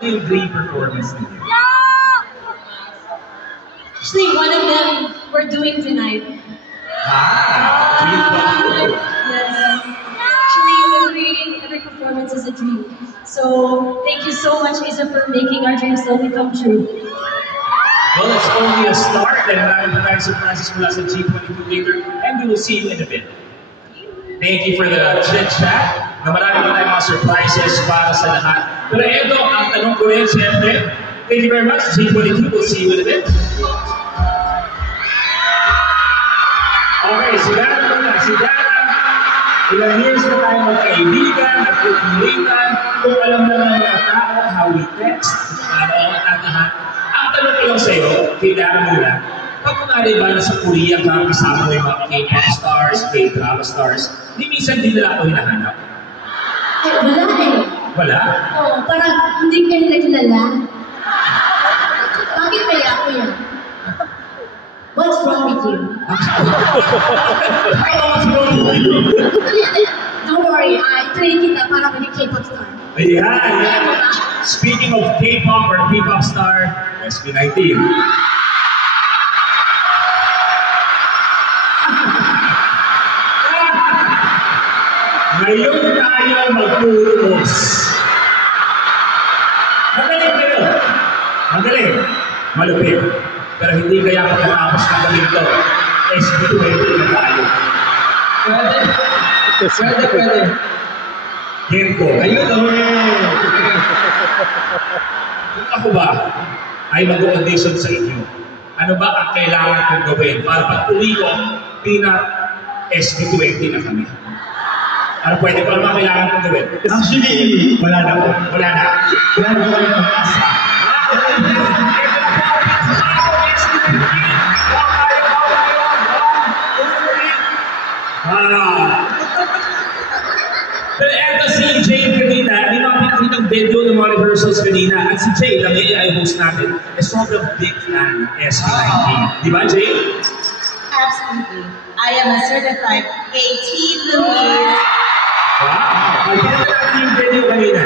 Yung dream performance ninyo? Actually, one of them we're doing tonight. Dream come true. Yes. Actually, every performance is a dream. So, thank you so much, Isa, for making our dreams slowly come true. Well, it's only a start, and maraming pa tayong surprises mula sa G22 later, and we will see you in a bit. Thank you for the chit-chat, na marami pa tayong mga surprises para sa lahat. Pero eto, ang tanong ko rin, siyempre, thank you very much, G22, we'll see you in a bit. Okay, si Dana muna. Si Dana, ilang years na tayo magkaibigan, nagkukulitan, kung alam na ng mga tao how we text, tatahan. Ang tanong ko lang sa'yo, kay Dana muna, pag kunwari ba nasa Korea ka kasama mo yung mga K-pop stars, K-drama stars, di minsan di nila ako hinahanap? Eh, wala eh. Wala? Oo, parang hindi ka nila kilala. Bakit kaya ako yan? What's wrong with you? What's wrong with you? Don't worry, I-train kita para maging K-pop star. Ayan! Speaking of K-pop or P-pop star, SB19. Ngayon tayo magpuros. Magaling kayo. Magaling. Malupit. Pero hindi kaya pagkatapos ng galing to. SB20 na tayo. Pwede. Genko. Ayun o. Kung ako ba ay mag-audition sa inyo, ano ba ang kailangan kong gawin para pag uwi ko, SB20 na kami? Ano pwede ko naman kailangan kong gawin? Actually, wala na po. Wala na. Wala na po kayo pag-asa. Pero eto si Jay kanina, hindi mga pinakitang video ng mga rehearsals kanina. At si Jay, ang AI host natin, is sobrang big fan ng SB19. Di ba, Jay? Absolutely. I am a certified AT Louise. Wow! Magkita natin yung video kanina.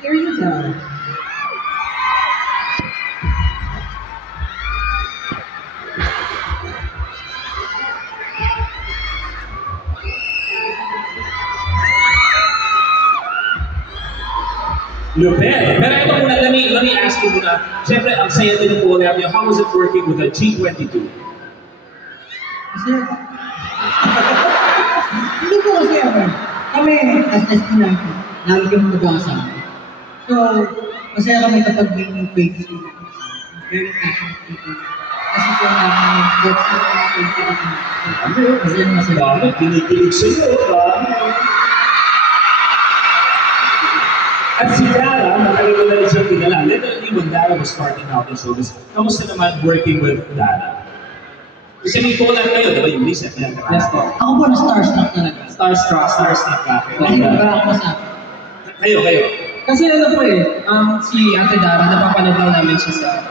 Here you go. Lupet. Pero ito muna, let me ask you muna. Siyempre, ang saya din ng program niyo. How was it working with the G22? Kasi, hindi po kasi ako. Kami, as SB19, lagi kami mag-aasama. So, masaya kami kapag may page ko. Very passionate people. Kasi po namin, that's what I'm going to do. Kasi masaya. Dami, kinikilig sa'yo. At si Dara, matagal ko na rin siya pinala. Literally, when Dara was starting out in showbiz, kamusta naman working with Dara? Kasi may collab kayo, di ba yung recent? Yes po. Ako po na starstruck talaga. Starstruck ka. Kasi wala ako sa... Kayo. Kasi ano po si Ate Dara, napapanood lang namin siya sa